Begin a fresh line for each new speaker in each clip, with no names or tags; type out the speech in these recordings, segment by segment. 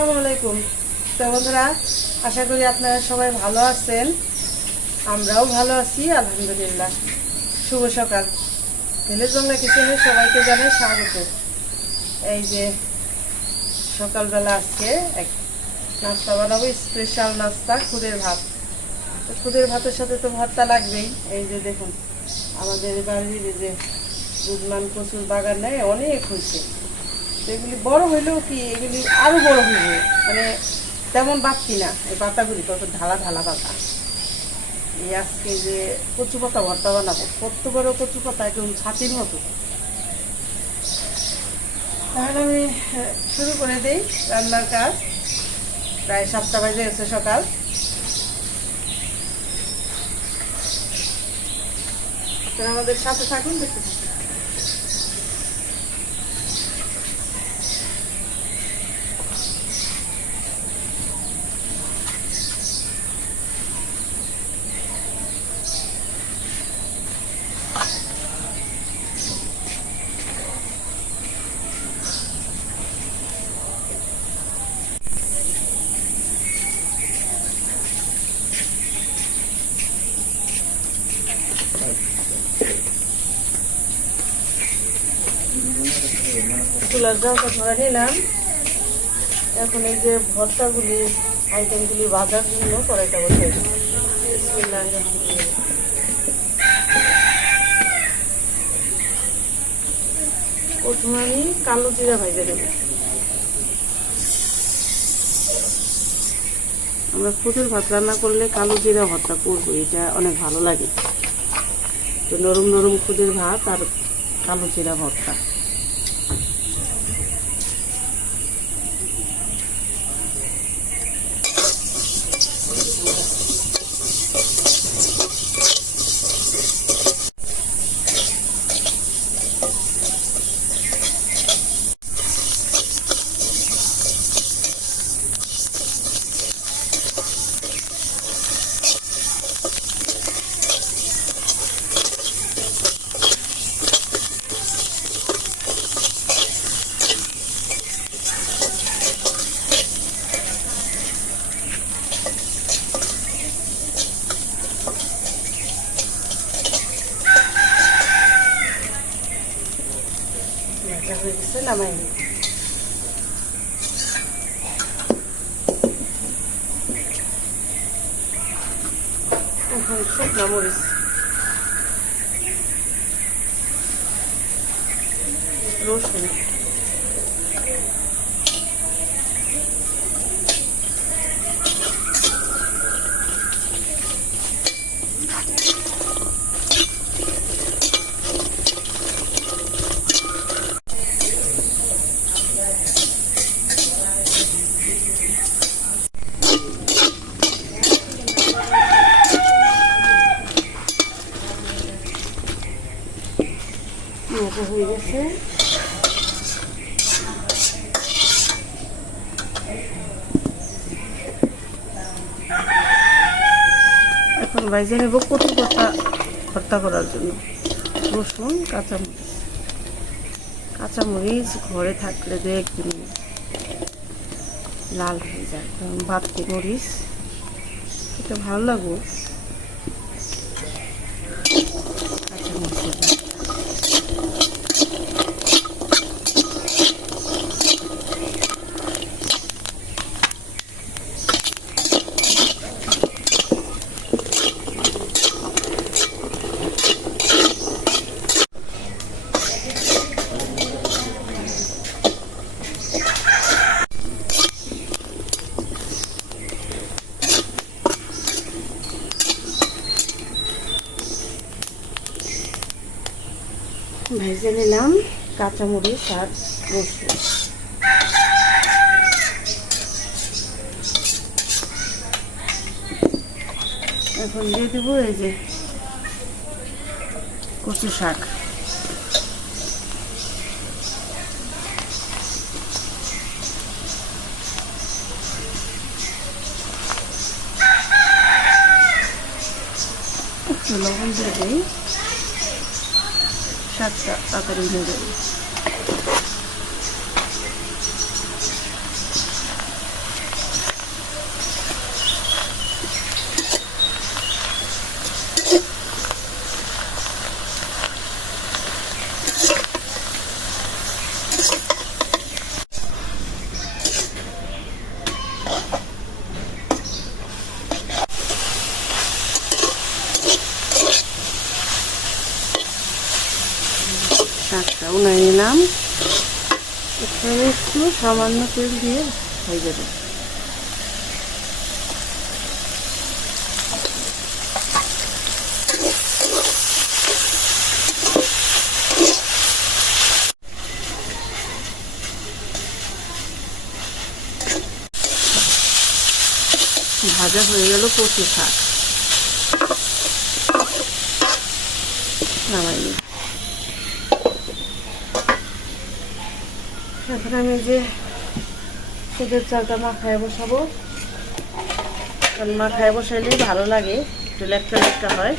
আসসালামু আলাইকুম। তো বন্ধুরা, আশা করি আপনারা সবাই ভালো আছেন। আমরাও ভালো আছি, আলহামদুলিল্লাহ। শুভ সকাল। ভিলেজ বাংলা কিচেনে সবাইকে জানাই স্বাগত। এই যে সকালবেলা আজকে এক নাস্তা বানাবো স্পেশাল নাস্তা, খুদের ভাত। তো খুদের ভাতের সাথে তো ভর্তা লাগবেই। এই যে দেখুন, আমাদের বাড়ির যে বুধমান প্রচুর বাগান নেয় অনেক হয়েছে। এগুলি বড় হইলেও কি এগুলি আরও বড় হইবে? মানে তেমন বাড়তি না? এই পাতাগুলি কত ঢালা ঢালা পাতা। এই আজকে যে কচু পাতা ভর্তা বানাবো, কত বড় কচু পাতা, একদম ছাতির মতো। তাহলে আমি শুরু করে দিই রান্নার কাজ। প্রায় সাতটা বাজে গেছে সকাল। আমাদের সাথে থাকুন, দেখতে থাকুন। চুলার জলটা ধরে নিলাম। এখন এই যে ভর্তাগুলি আইটেমগুলি ভাজার জন্য কড়াইটা বসে প্রথমে আমি কালো জিরা ভাজা দেবো। আমরা খুদের ভাত রান্না করলে কালো জিরা ভর্তা করব, এটা অনেক ভালো লাগে। তো নরম নরম খুদের ভাত আর কালো জিরা ভর্তা। বাইজে নেব কচু পাতা ভর্তা করার জন্য। রসুন, কাঁচামরিচ। কাঁচামরিচ ঘরে থাকলে দেখবেন লাল হয়ে যায়, কারণ বাড়তি মরিচ এটা ভালো লাগবে। কাঁচামরিচের ভাত। ভেজে নিলাম কাঁচামরিচ আর রসুন। এখন দিয়ে দেবো এই যে কচু শাক। লবণ দিয়ে দিই। শাকটা তাড়াতাড়ি হয়ে যাবে উনাই নিলাম। এখানে একটু সামান্য তেল দিয়ে হয়ে যাবে। ভাজা হয়ে গেল কচু শাক। নামাইনি এখন আমি যে সুদের চালটা মাখায় বসাবো। কারণ মাখায় বসাইলেই ভালো লাগে, একটু লেপটা লেপটা হয়।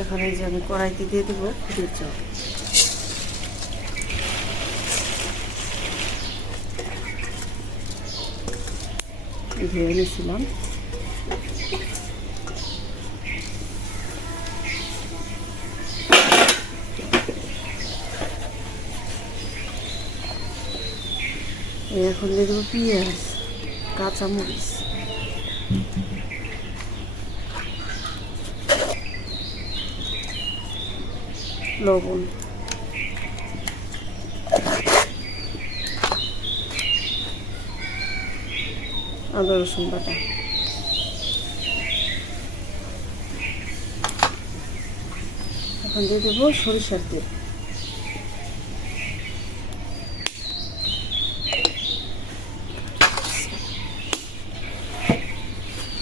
এখন এই যে আমি কড়াইতে দিয়ে দেবো খুদের চাল। ধুয়ে নিয়েছিলাম এখন দিয়ে দেবো পেঁয়াজ কাঁচামরিচ। লবণ। আদা রসুন বাটা। এখন দিয়ে দেবো সরিষার তেল।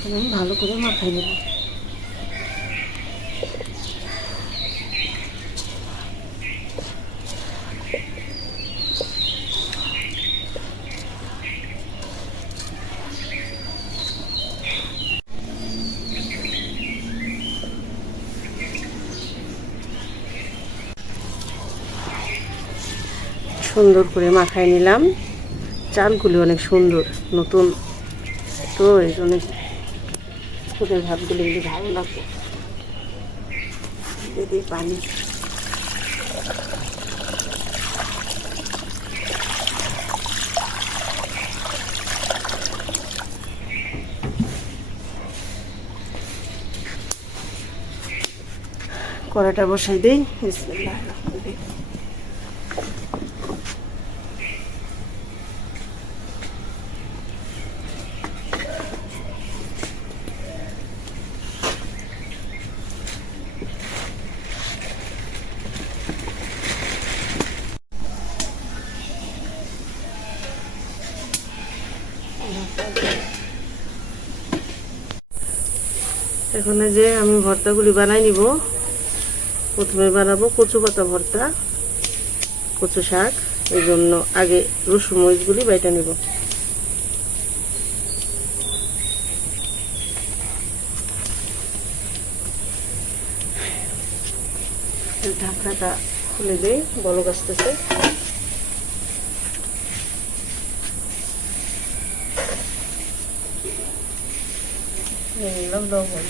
এখন আমি ভালো করে মাখাই নেব। সুন্দর করে মাখায় নিলাম। চালগুলি অনেক সুন্দর, নতুন। তো এই জন্য খুদের ভাতগুলি এগুলি ভালো লাগবে দিয়ে দিই পানি। কড়াটা বসাই দিই বিসমিল্লাহির এখন যে আমি ভর্তাগুলি বানাই নিব। প্রথমে বানাবো কচু পাতা ভর্তা, কচু শাক, এই জন্য আগে রসুন মরিচগুলি বাইটা নিব। ঢাকনাটা খুলে দিই, বলক আসতেছে। নিয়ে নিলাম লবণ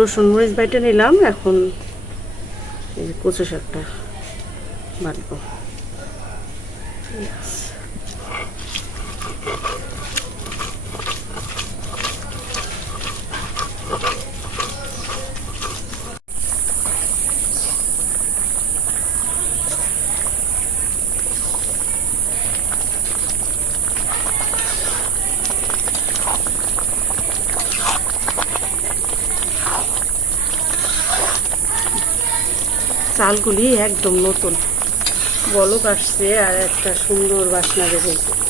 রসুন মরিচ বাইটে নিলাম এখন এই যে কচু শাকটা বাটবো। চালগুলি একদম নতুন। বলক আসছে আর একটা সুন্দর বাসনা বেরোচ্ছে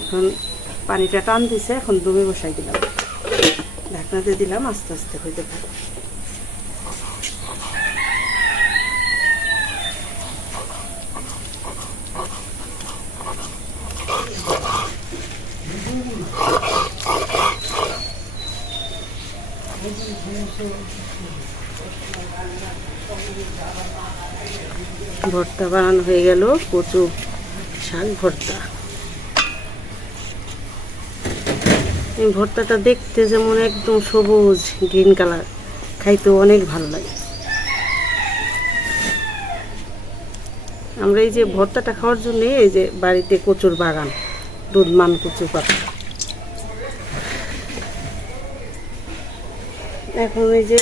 এখন পানিটা টান দিছে, এখন দমে বসাই দিলাম। ঢাকনাতে দিলাম, আস্তে আস্তে হয়ে যাবে ভর্তা বানানো হয়ে গেল, কচু শাক ভর্তা। এই ভর্তাটা দেখতে যেমন একদম সবুজ গ্রিন কালার খাইতে অনেক ভালো লাগে। আমরা এই যে ভর্তাটা খাওয়ার জন্য এই যে বাড়িতে কচুর বাগান, দুধ, মান, কচু, পাতা। এখন এই যে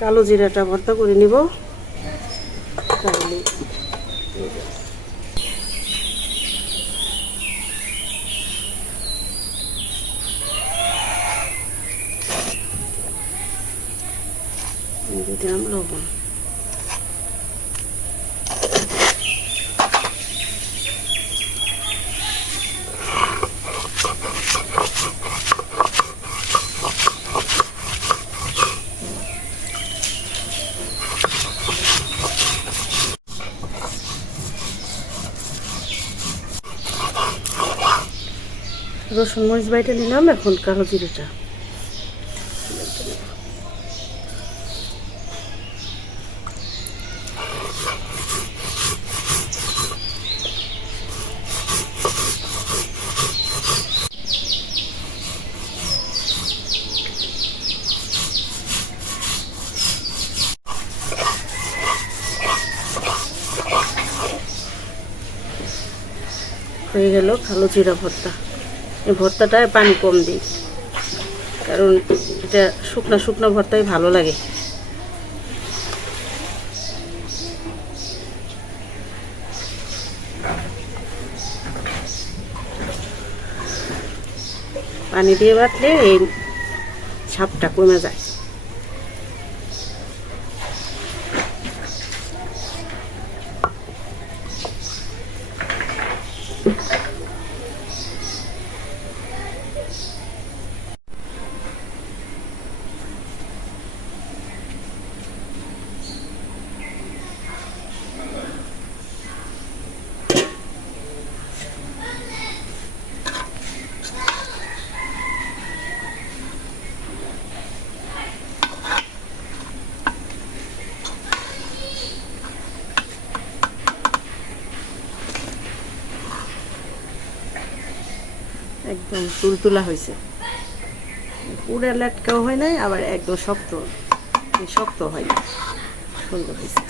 কালো জিরাটা ভর্তা করে নিব। তাহলে দিলাম লবণ রসুন মরিচ বাইটা নিলাম এখন কালো জিরেটা। হয়ে গেল কালো জিরা ভর্তা। এই ভর্তাটায় পানি কম দিই, কারণ এটা শুকনো শুকনো ভর্তাই ভালো লাগে। পানি দিয়ে বাটলে এই ছাপটা কমে যায়। তুলতুলা হয়েছে। পুরা লেটকাও হয় নাই, আবার একদম শক্ত। শক্ত হয় না সুন্দর হয়েছে।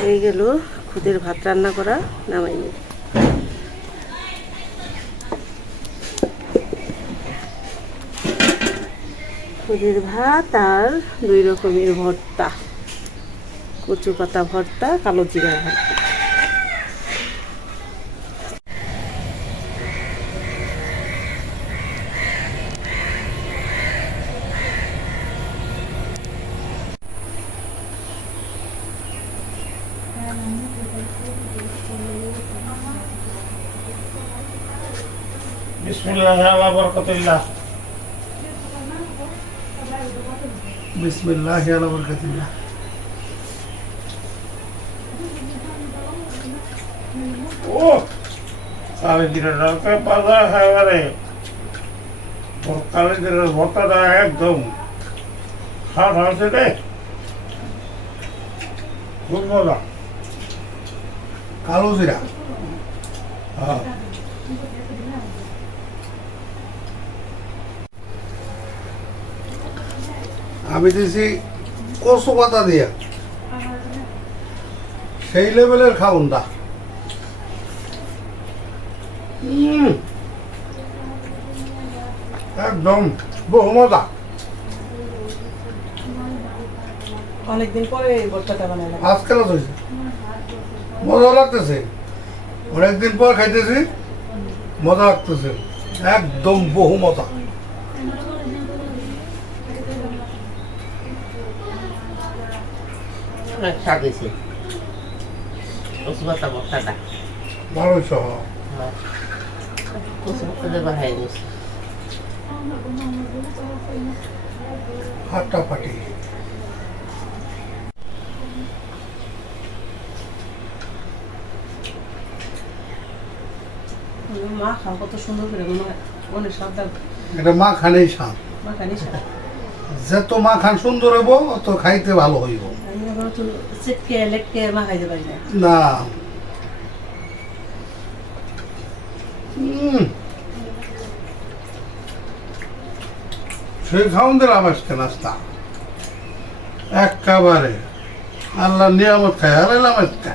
হয়ে গেল খুদের ভাত রান্না করা, নামাই নিই ভাত আর দুই রকমের ভর্তা। কচু পাতা ভর্তা, কালো জিরা ভর্তা।
বিসমিল্লাহ, আল্লাহ বরকতুল্লাহ বিসমিল্লাহ আল্লাহ বরকতুল্লাহ ও কালী দিনের রাতে বাজার খাবারে কালী দিনের ভর্তাটা একদম। স্বাদ হয়েছে রে। খুব মজা কালো জিরা। হ্যাঁ। আমি দিছি কচু পাতা দিয়া। সেই লেভেলের খাউনটা একদম বহু মজা
অনেকদিন পরে এই ভর্তাটা বানালাম
আজকাল হয়েছে মজা লাগতেছে। অনেকদিন পর খাইতেছি মজা লাগতেছে। একদম বহু মজা
অনেক স্বাদ হয়েছে। কচু পাতা ভর্তাটা।
ভালোই সহ
হ্যাঁ। কচু পাতা
মা খাও কত সুন্দর করে মনে
এটা মা খানেই স্বাদ।
মা
যত মা খান সুন্দর হইব অত খাইতে ভালো হইব।
না।
সেই আজকে নাস্তা। একেবারে আল্লাহ নিয়ামত খাই হারাইলাম আজকে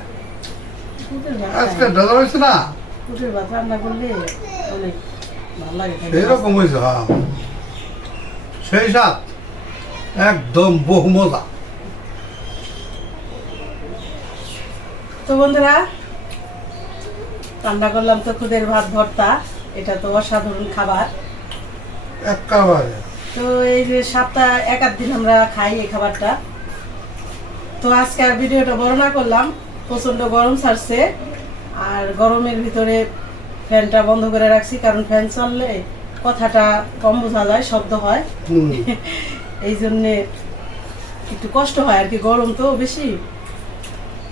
আজকে। দাদা হয়েছে না। সেইরকম হয়েছে হ্যাঁ। সেই সাত একদম বহু মজা।
তো বন্ধুরা রান্না করলাম তো খুদের ভাত ভর্তা। এটা তো অসাধারণ খাবার।
একেবারে
তো এই যে সপ্তাহ এক আধ দিন আমরা খাই এই খাবারটা। তো আজকে আর ভিডিওটা বর্ণনা করলাম প্রচণ্ড গরম ছাড়ছে। আর গরমের ভিতরে ফ্যানটা বন্ধ করে রাখছি কারণ ফ্যান চললে কথাটা কম বোঝা যায় শব্দ হয়। এই জন্যে একটু কষ্ট হয় আর কি গরম তো বেশি।